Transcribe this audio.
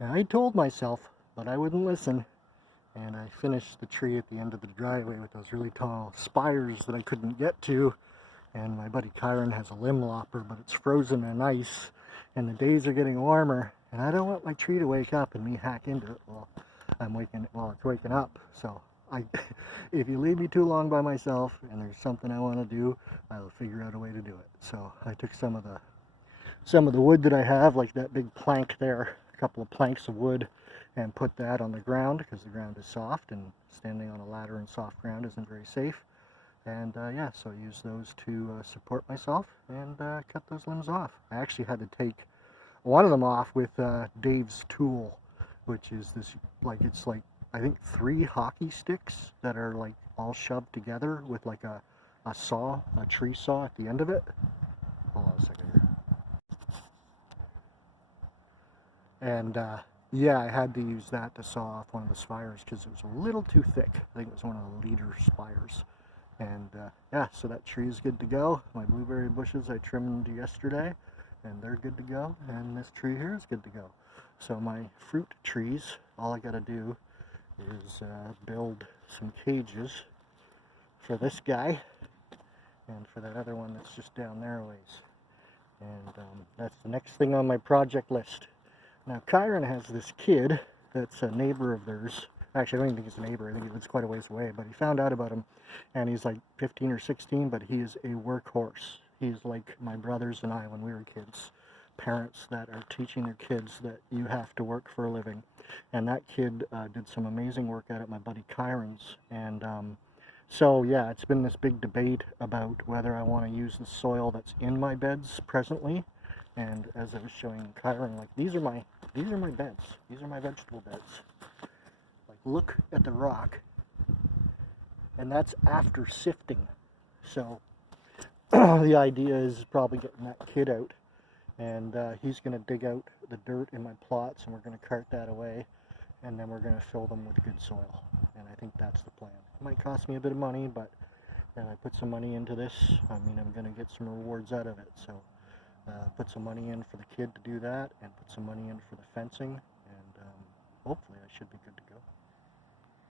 And I told myself, but I wouldn't listen. And I finished the tree at the end of the driveway with those really tall spires that I couldn't get to. And my buddy Kyron has a limb lopper, but it's frozen in ice. And the days are getting warmer. And I don't want my tree to wake up and me hack into it while it's waking up. So if you leave me too long by myself and there's something I want to do, I'll figure out a way to do it. So I took some of the wood that I have, like that big plank there, a couple of planks of wood, and put that on the ground because the ground is soft and standing on a ladder in soft ground isn't very safe. And yeah, so I used those to support myself and cut those limbs off. I actually had to take one of them off with Dave's tool, which is this, it's like, I think 3 hockey sticks that are like all shoved together with like a tree saw at the end of it. Hold on a second here. And yeah, I had to use that to saw off one of the spires because it was a little too thick. I think it was one of the leader spires. And yeah, so that tree is good to go. My blueberry bushes I trimmed yesterday, and they're good to go. And this tree here is good to go. So my fruit trees, all I got to do is build some cages for this guy and for that other one that's just down there a ways. And that's the next thing on my project list. Now, Kyron has this kid that's a neighbor of theirs. Actually, I don't even think he's a neighbor. I think he lives quite a ways away. But he found out about him, and he's like 15 or 16, but he is a workhorse. He's like my brothers and I when we were kids. Parents that are teaching their kids that you have to work for a living. And that kid did some amazing work at my buddy Kyron's. And so, yeah, it's been this big debate about whether I want to use the soil that's in my beds presently. And as I was showing Kyron, like, these are my beds. These are my vegetable beds. Like, look at the rock. And that's after sifting. So the idea is probably getting that kid out. And he's going to dig out the dirt in my plots, and we're going to cart that away. And then we're going to fill them with good soil. And I think that's the plan. It might cost me a bit of money, but if I put some money into this, I mean, I'm going to get some rewards out of it. So put some money in for the kid to do that, and put some money in for the fencing, and hopefully I should be good to go.